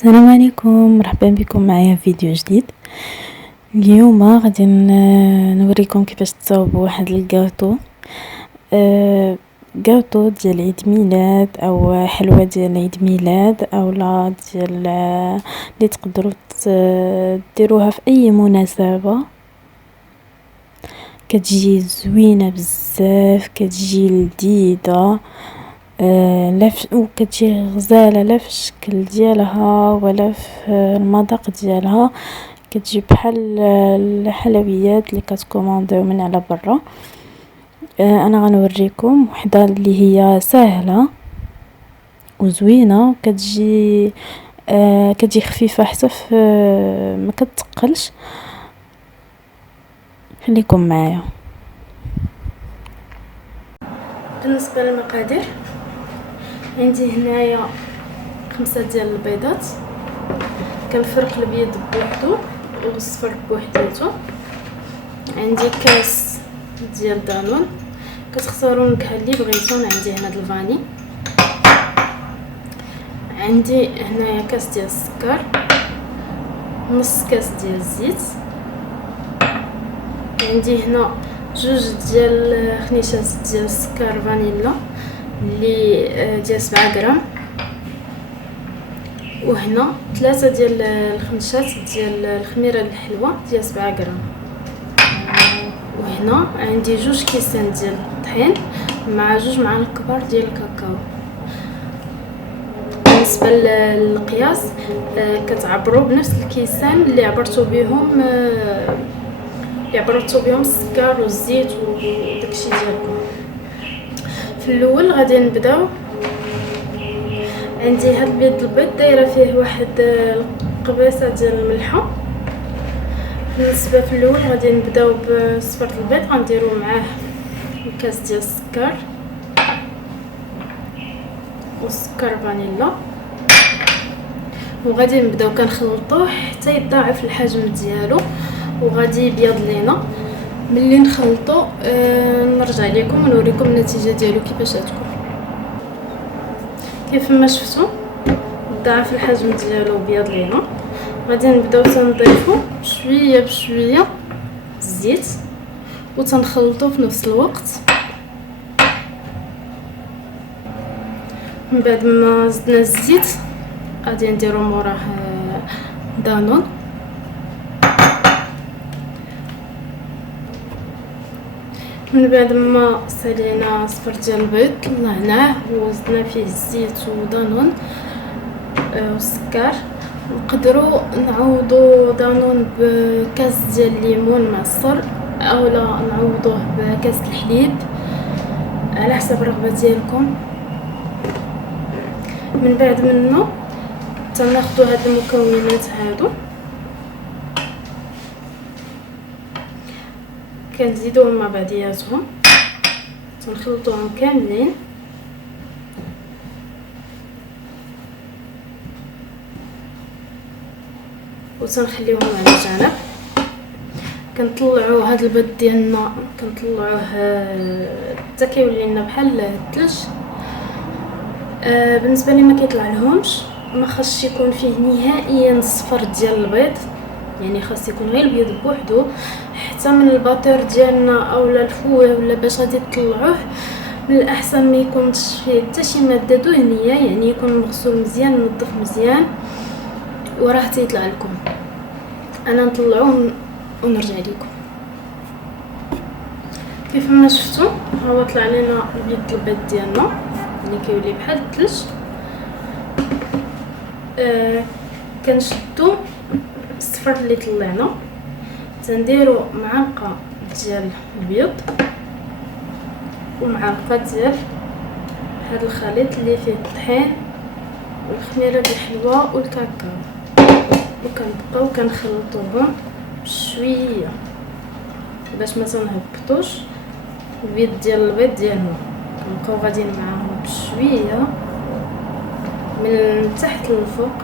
السلام عليكم، مرحبا بكم معايا في فيديو جديد. اليوم غادي نوريكم كيفاش تصاوبوا واحد الكاطو كاطو ديال عيد ميلاد او حلوه ديال عيد ميلاد او لا ديال اللي تقدروا ديروها في اي مناسبه. كتجي زوينه بزاف، كتجي لذيذه وكتجي غزاله لا في الشكل ديالها ولا في المذاق ديالها. كتجي بحال الحلويات اللي كتكومونديو من على برا. انا غنوريكم وحده اللي هي سهله وزوينه، كتجي خفيفه حتى ما كتقلش. خليكم معايا. بالنسبه للمقادير، عندي هنايا 5 ديال البيضات، كنفرق البيض بوحدو والصفر بوحديتو. عندي كاس ديال دانون، كتختاروا النكهه اللي بغيتو. عندي هنا الفاني، عندي هنايا كاس ديال السكر، نص كاس ديال الزيت، عندي هنا 2 ديال خنيشات ديال السكر فانيلا اللي ديال 7 غرام، وهنا 3 ديال الخنشات ديال الخميره الحلوه ديال 7 غرام، وهنا عندي 2 كيسان ديال الطحين مع 2 معالق كبار ديال الكاكاو. بالنسبه للقياس، كتعبروا بنفس الكيسان اللي عبرتوا بهم السكر والزيت وداكشي ديالكم. في الاول غادي نبداو. عندي هاد البيض دايره فيه واحد القبيصه ديال الملحه. بالنسبه في الاول غادي نبداو بصفر البيض، غنديرو معاه كاس ديال السكر والسكر فانيلا، وغادي نبداو كنخلطوه حتى يتضاعف الحجم ديالو وغادي يبيض لينا. ملي نخلطو نرجع لكم ونوريكم النتيجه ديالو كيفاش غتكون. كيف ما شفتوا ضاعف الحجم ديالو وبيض لينا. غادي نبداو تنضيفو شويه بشويه الزيت وتنخلطو في نفس الوقت. من بعد ما زدنا الزيت غادي نديرو موراه دانون، من بعد ما سالينا صفر ديال البيض طلعناه وزدنا فيه الزيت ودانون والسكر. نقدروا نعوضوا دانون بكاس ديال الليمون معصر اولا نعوضوه بكاس الحليب على حسب الرغبه ديالكم. من بعد منه تناخذوا هاد المكونات هادو كنزيدوهم مع بعضياتهم، تنخلطوهم كاملين وتنخليوهم على جنب. كنطلعوا هاد البيض ديالنا كنطلعوه حتى كيولي لنا بحال الثلج. بالنسبه لي ما كيطلع لهمش، ما خاصش يكون فيه نهائيا الصفر ديال البيض، يعني خاص يكون غير البيض بوحدو. حتى من الباتور ديالنا اولا الفوه ولا باش غادي تطلعوه، من الاحسن ما يكونش فيه حتى شي ماده دهنيه، يعني يكون مغسول مزيان منظف مزيان وراه تيطلع لكم. انا نطلعو ونرجع لكم. كيف ما شفتوا هو طلع لنا البيض ديالنا اللي كيولي بحال الثلج. كنشدو الصفر اللي طلعنا، تنديرو معلقه ديال البيض ومعلقه ديال هذا الخليط اللي فيه الطحين والخميره الحلوه والكاكاو، وكنبقاو كنخلطوهم بشويه باش ما تنهبطوش البيض ديال البيض ديالنا. كنبقاو غاديين معاهم بشويه من تحت للفوق.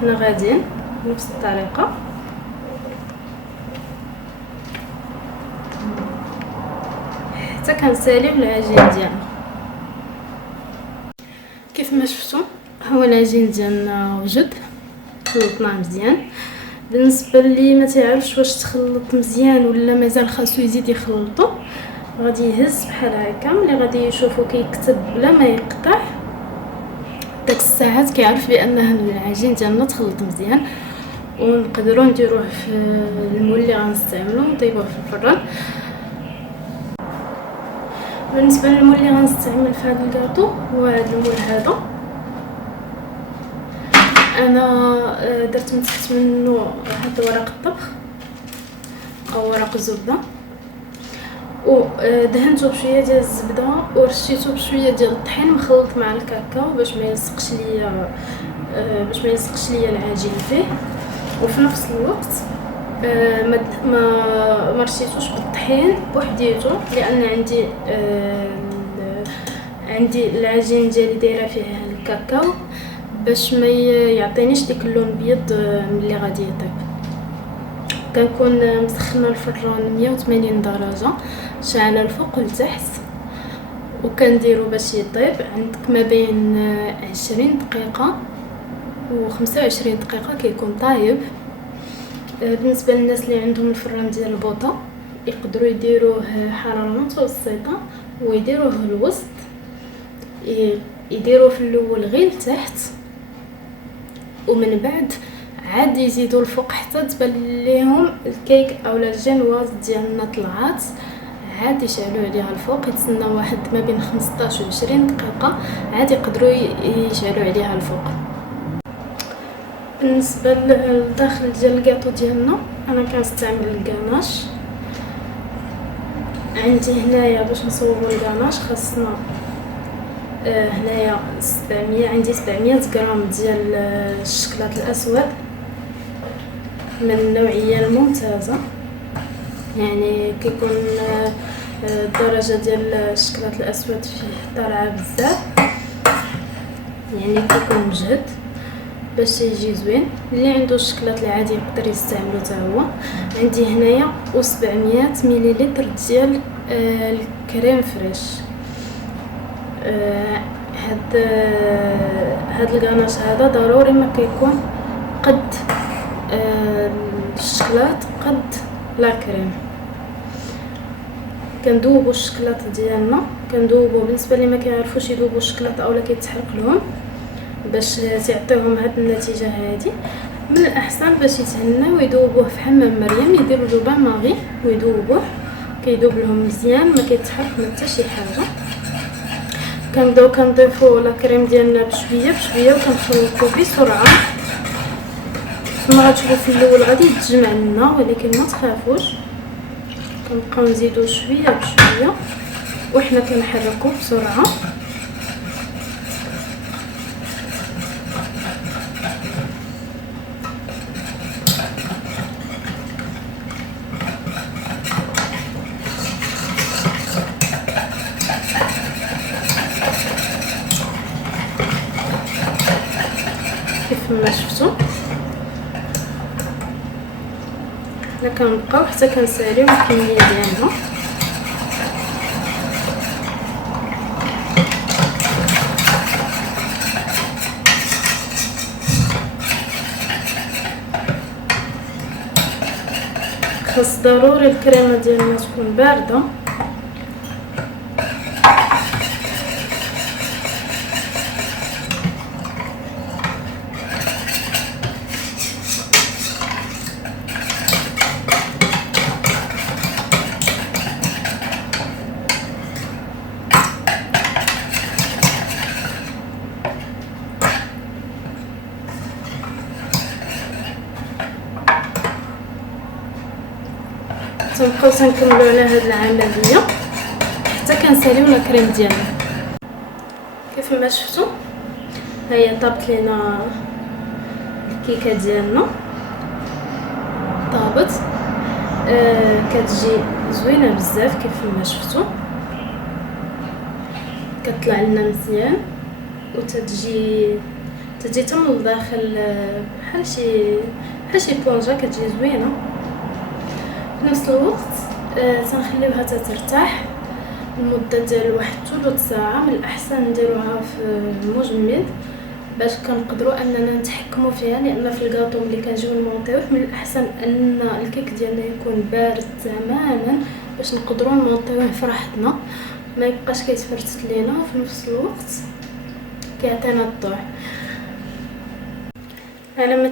حنا غاديين بنفس الطريقه حتى كنساليو العجين ديالنا. كيف ما شفتوا هو العجين ديالنا وجد، خلطناه مزيان. بالنسبه اللي ما تعرفش واش تخلط مزيان ولا مازال خاصو يزيد يخلطو، غادي يهز بحال هكا، ملي غادي يشوفو كيكتب بلا ما يقطع، داك الساعات كيعرف بان العجين ديالنا تخلط مزيان، ونقدروا نديروه في المول اللي غنستعملو نطيبوه في الفران. بالنسبه للمول اللي غنستعمل في هذا الكاطو هو هذا المول هذا. انا درت من تحت منه هاد ورق الطبخ او ورق الزبده، ودهنته بشويه ديال الزبده ورشيته بشويه ديال الطحين مخلط مع الكاكاو باش ما يلصقش ليا العجين فيه. وفي نفس الوقت ما رشيتوش بالطحين بوحديتو، لان عندي العجين ديالي دايره فيه الكاكاو باش ما يعطينيش ديك اللون بيض ملي غادي يطيب. كنكون مسخنه الفران 180 درجه شاعله الفوق والتحت، وكنديرو باش يطيب عندك ما بين 20 دقيقه و 25 دقيقه كيكون طايب. بالنسبه للناس اللي عندهم الفران ديال البوطه يقدروا يديروه حراره متوسطه ويديروه الوسط، يديروه في الاول غير تحت ومن بعد عاد يزيدوا الفوق حتى تبان ليهم الكيك او الجنواز ديالنا طلعات، عاد يشعلوا عليها الفوق، يتسناو واحد ما بين 15 و 20 دقيقه عاد يقدروا يشعلوا عليها الفوق. بالنسبه للداخل ديال الكاطو ديالنا انا كنستعمل الكاناش. عندي هنايا باش نصوبوا الكاناش خاصنا هنايا 700، عندي 700 غرام ديال الشكلاط الاسود من النوعيه الممتازه، يعني كيكون الدرجه ديال الشكلاط الاسود فيه طالعه بزاف، يعني كيكون مجهد باش يجي زوين. اللي عنده الشكلاط العادي يقدر يستعملو حتى هو. عندي هنايا 700 مليلتر ديال الكريم فريش. هاد الكاناش هذا ضروري ما كيكون قد الشكلاط قد لا كريم. كندوبوا الشكلاط ديالنا، كندوبوا بالنسبه اللي ما كيعرفوش يذوبوا الشكلاط اولا كيتحرق لهم باش تعطيهم هاد النتيجه هادي. من الاحسن باش يتهناو يذوبوه في حمام مريم، يديروا له با ماغي ويذوبوه، كيذوب لهم مزيان ما كيتحرق حتى شي حاجه. كنبداو كنضيفوا لا كريم ديالنا بشويه بشويه وكنخلطوا بسرعه. كما غتشوفوا في الاول غادي يتجمع لنا، ولكن ما تخافوش كنبقاو نزيدوا شويه بشويه وحنا كنحركوا بسرعه. كيف ما شفتوا حنا كنبقاو حتى كنساليو الكميه ديالنا. خاص ضروري الكريمه ديالنا تكون بارده. تنبقاو تنكملوا على هاد العمليه حتى كنساليو الكريم ديالنا. كيف ما شفتوا هي طابت لينا الكيكه ديالنا، طابت كتجي زوينه بزاف. كيف ما شفتوا كتطلع لنا مزيان وتتجي تم الداخل بحال شي بونجا، كتجي زوينه. في نفس الوقت تنخليوها ترتاح لمده ديال واحد ثلث ساعه. من الاحسن نديروها في المجمد باش كنقدروا اننا نتحكموا فيها، لان في الكاطو ملي كنجيو نمونطيوه من الاحسن ان الكيك ديالنا يكون بارد تماما باش نقدروا نمونطيوه فرحتنا، ما يبقاش كيتفرتت لينا وفي نفس الوقت كيعطينا الضوء. على ما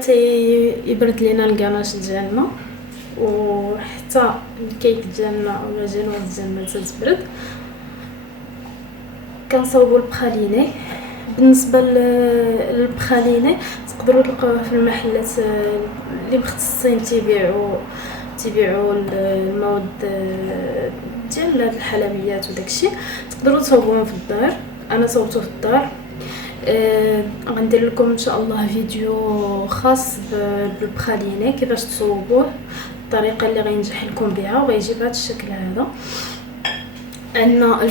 يبرد لينا الكاناش ديالنا وحتى الكيك ديالنا اولا الجينواز ديالنا تتبرد، كنصاوبوا البخاليني. بالنسبه للبخاليني تقدروا تلقاوه في المحلات اللي مختصين تيبيعوا المواد ديال الحلويات وداكشي، تقدروا تصاوبوهم في الدار. انا صوبته في الدار. غندير لكم ان شاء الله فيديو خاص بالبخاليني كيفاش تصوبوه، الطريقه اللي غينجح لكم بها وغيجي بهذا الشكل هذا. عندنا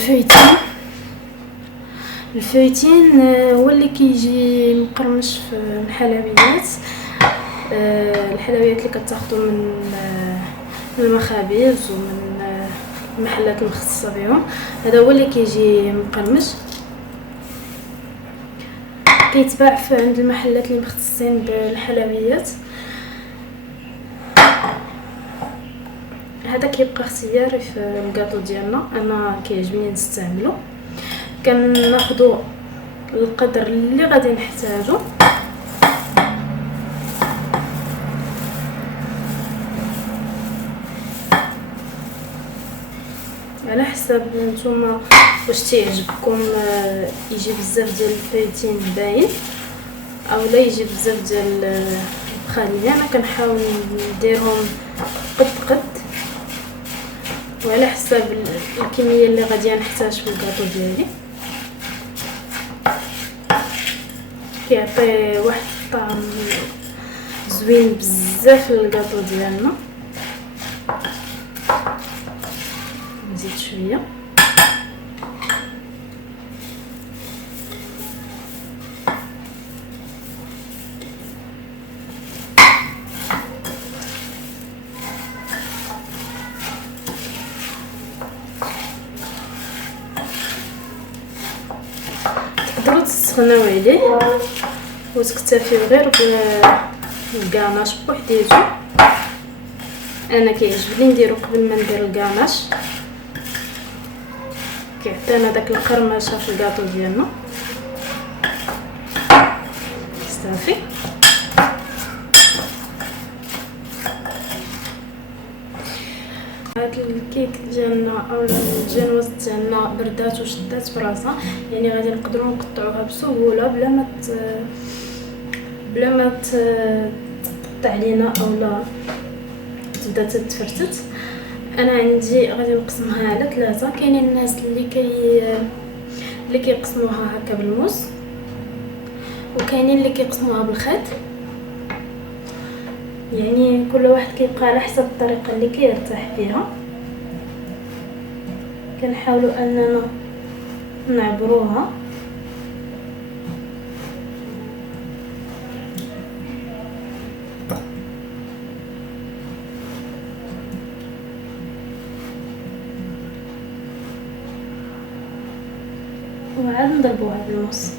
الفويتين هو اللي كيجي مقرمش في الحلويات، الحلويات اللي كتاخذوا من المخابز ومن المحلات المختصه بهم، هذا هو اللي كيجي مقرمش، كيتباع عند المحلات اللي مختصين بالحلويات. هذا كيبقى اختياري في الكاطو ديالنا، انا كيعجبني نستعمله. كناخذوا القدر اللي غادي نحتاجو، على حسب نتوما واش تيعجبكم يجي بزاف ديال الفايتين باين اولا يجي بزاف ديال البخاليني. انا كنحاول نديرهم قد وعلى حسب الكميه اللي غادي نحتاج في الكاطو ديالي. كيعطي واحد الطعم زوين بزاف للكاطو ديالنا. نزيد شويه. تقدروا تسخنوا عليه وتكتفيو غير بالكاناش بوحديتو. انا كيعجبني نديرو قبل ما ندير الكاناش، كيعطينا داك القرمشه في الكاطو ديالنا. صافي هاد الكيك ديالنا اولا الجينواز ديالنا بردات وشدات براسها، يعني غادي نقدروا نقطعوها بسهوله بلا ما تقطع علينا اولا تبدا تتفرتت. انا عندي غادي نقسمها على 3. كاينين الناس اللي كيقسموها هكا بالموس، وكاينين اللي كيقسموها بالخيط، يعني كل واحد كيبقى على حسب الطريقه اللي كيرتاح فيها. كنحاولوا اننا نعبروها وعاد نضربوها بالموس.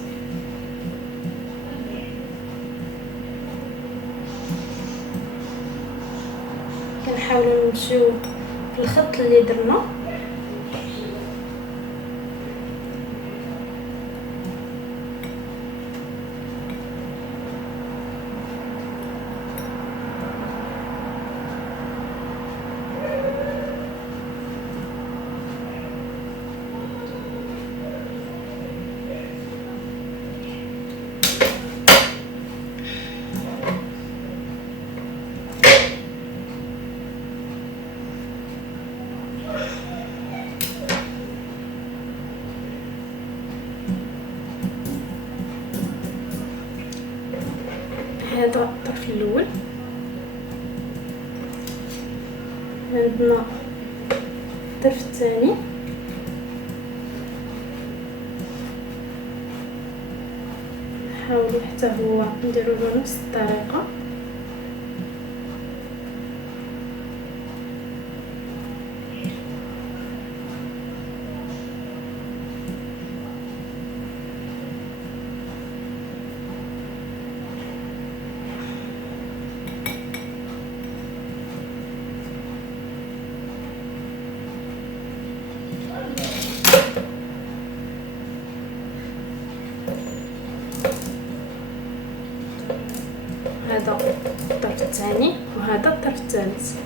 كنحاولوا نمشيو في الخط اللي درنا، هذا الطرف الاول. عندنا الطرف الثاني، نحاولوا حتى هو نديروا له نفس الطريقه. هذا الطرف الثاني وهذا الطرف الثالث.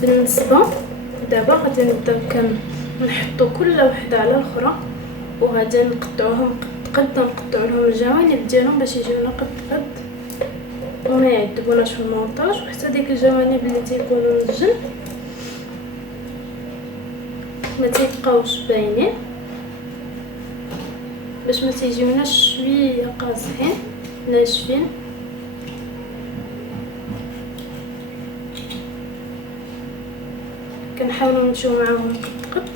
بالنسبه دابا غادي نبداو كنحطوا كل وحده على الاخرى، وغادي نقطعوهم قد نقطعوا لهم الجوانب ديالهم باش يجيونا قد وما يعذبوناش في المونتاج، وحتى ديك الجوانب اللي تيكونوا من الجنب ما تيبقاوش باينين باش ما تيجيوناش شويه قاصحين ناشفين. كنحاولوا نمشيو معاهم قد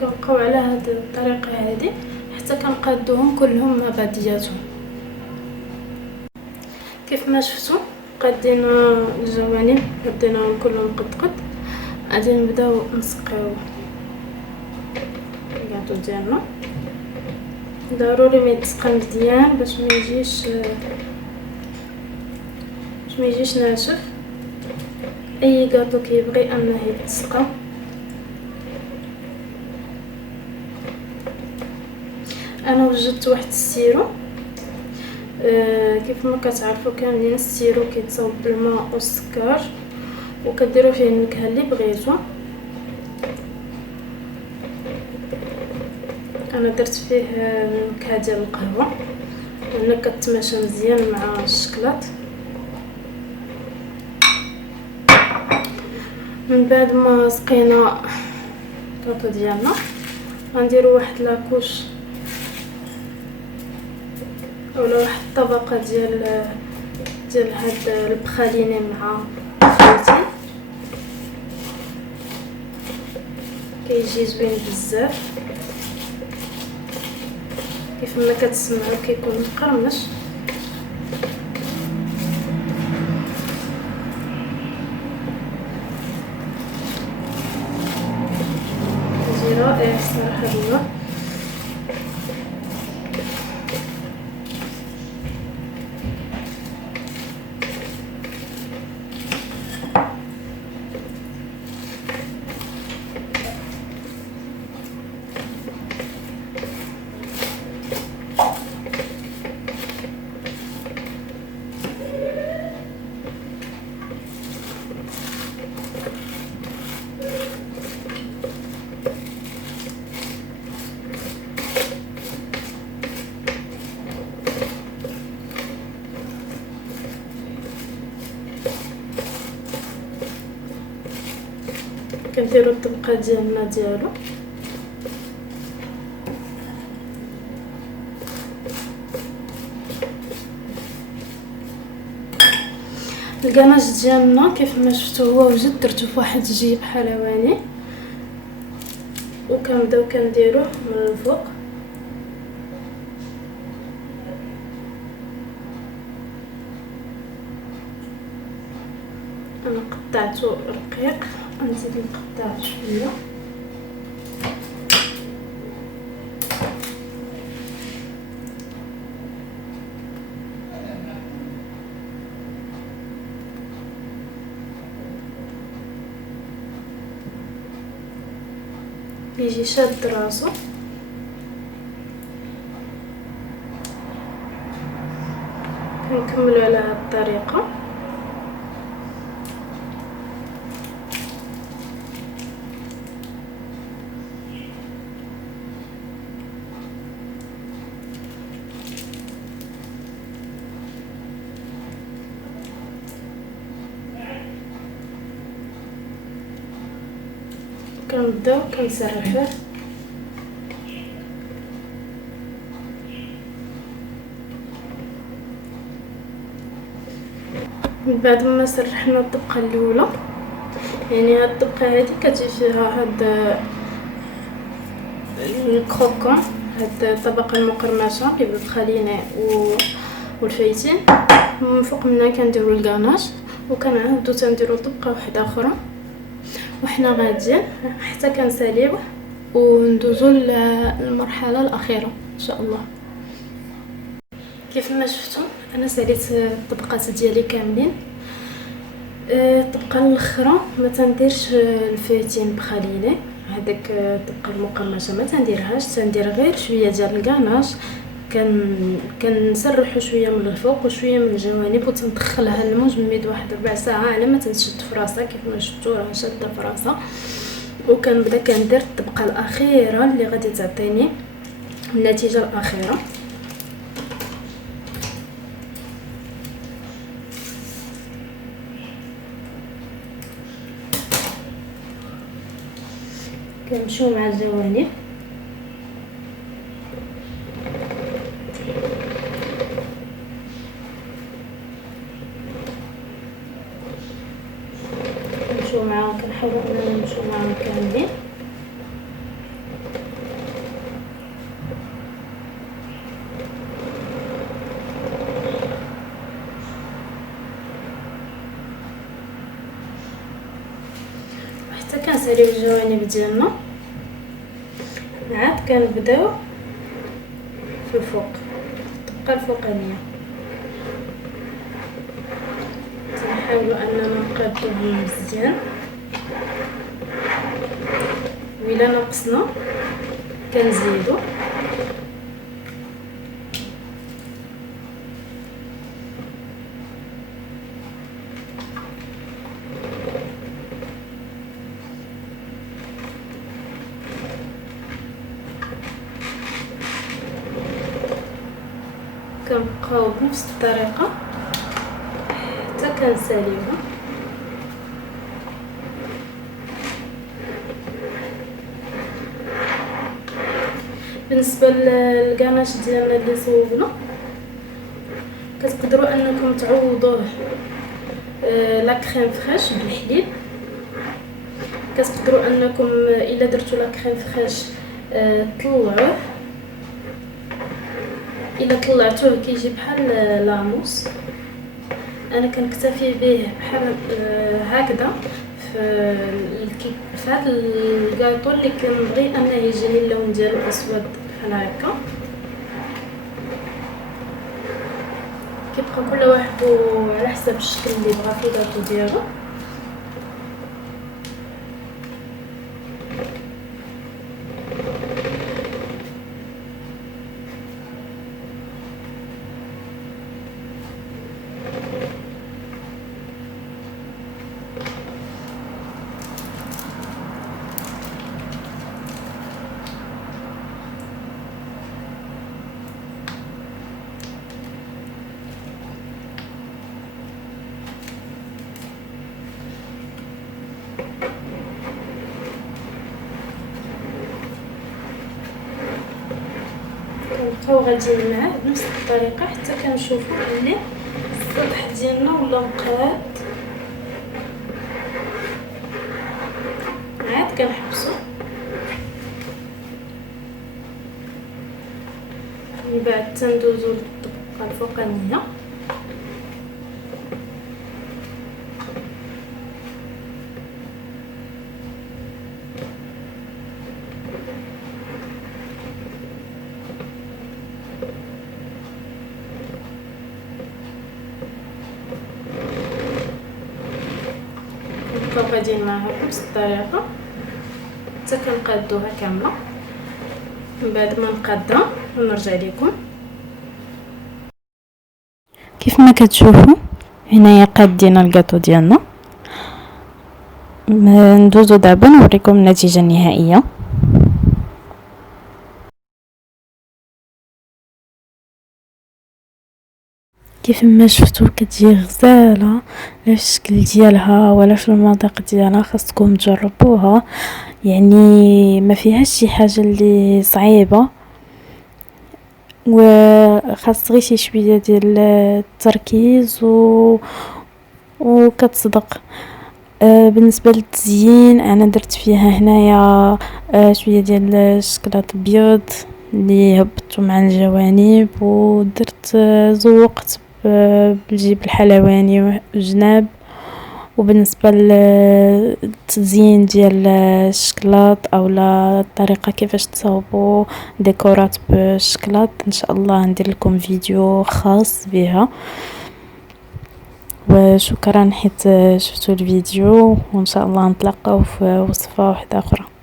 كنبقاو على هذه الطريقه هذه حتى كنقادوهم كلهم مع بعضياتهم. كيف ما شفتوا قدينا الجوانب قديناهم كلهم قد غادي نبداو نسقيو الكاطو ديالنا. ضروري ما يتسقى مزيان باش ما يجيش ناشف. اي كاطو كيبغي انه يتسقى. انا وجدت واحد السيرو، كيف ما كتعرفوا كاملين السيرو كيتصاوب بالماء والسكر وكديروا فيه النكهه اللي بغيتو. انا درت فيه النكهه ديال القهوه لان كتماشى مزيان مع الشكلاط. من بعد ما سقينا الكاطو ديالنا غنديروا واحد لاكوش اولا واحد الطبقه ديال هاد البخاليني مع الفوتين، كيجي زوين بزاف. كيف ما كتسمعوا كيكون مقرمش. كيجي رائع الصراحه اليوم. كنديروا الطبقه ديالنا ديالو. الكناج ديالنا كيف ما شفتوا هو وجد درتو في واحد الجيب حلواني وكنبداو كنديروه من الفوق. انا قطعته رقيق، نزيد نقطع شويه. يجي شاد راسو. كنكملو على هاد الطريقه. كنبداو كنسرحوه من بعد ما سرحنا الطبقه الاولى. يعني هاد الطبقه هادي كتجي فيها هاد الكروكون، هاد الطبقه المقرمشه بالخلينه والفايتين. من فوق منها كنديروا الكاناج وكنعاودو تنديروا طبقه واحده اخرى وحنا غاديين حتى كنساليوه وندوزو للمرحله الاخيره ان شاء الله. كيف ما شفتوا انا ساليت الطبقات ديالي كاملين. تبقى الاخرى ما تنديرش الفيتين بخليلي، هذاك تبقى المقرمشه ما تنديرهاش، تندير غير شويه ديال الكاناش، كنسرحو شويه من الفوق وشويه من الجوانب وتندخلها المجمد واحد ربع ساعه على ما تنشد في راسها. كيف ما شفتوا راه شاده في راسها. وكنبدا كندير الطبقه الاخيره اللي غادي تعطيني النتيجه الاخيره. كنمشيو مع الجوانب، كنحاولوا اننا نمشيو معاهم كاملين. حتى كنساليو الجوانب ديالنا، عاد كنبداو في الفوق الطبقه الفوقانيه، تنحاولوا اننا نقادوهم مزيان، وإلا ناقصنا كنزيدو. كنبقاو بنفس الطريقه حتى كنساليوها. بالنسبه للكاناش ديالنا اللي صوبنا، كتقدروا انكم تعوضوه لا كريم فريش بالحليب. كتقدروا انكم الا درتوا لا كريم فريش طلعوه، الا طلعتوه كيجي بحال لاموس. انا كنكتفي به بحال هكذا في هذا الكاطو اللي كنبغي انه يجيني اللون ديالو اسود بحال هكا. كيبقى كل واحد على حسب الشكل اللي بغا في الكاطو ديالو. كنبقاو غاديين معاه بنفس الطريقه حتى كنشوفوا بلي السطح ديالنا ولا مقاد. عاد كنحبسو، من بعد تندوزو للطبقه الفوقانيه. كنبقاو غاديين معاها بنفس الطريقه حتى كنقادوها كامله. من بعد ما نقادها نرجع لكم. كيف ما كتشوفوا هنايا قادين الكاطو ديالنا. ندوزو دابا نوريكم النتيجه النهائيه. كيف ما شفتوا كتجي غزاله، لا في الشكل ديالها ولا في المذاق ديالها. خاصكم تجربوها، يعني ما فيهاش شي حاجه اللي صعيبه، وخاص غير شي شويه ديال التركيز وكتصدق. بالنسبه للتزيين انا درت فيها هنايا شويه ديال الشكلاط الابيض اللي هبطته مع الجوانب، ودرت زوقت بالجيب الحلواني والجناب. وبالنسبه للتزيين ديال الشكلاط او لا الطريقه كيفاش تصاوبوا ديكورات بالشكلاط، ان شاء الله ندير لكم فيديو خاص بها. وشكرا حيت شفتوا الفيديو، وان شاء الله نتلاقاو في وصفة واحدة اخرى.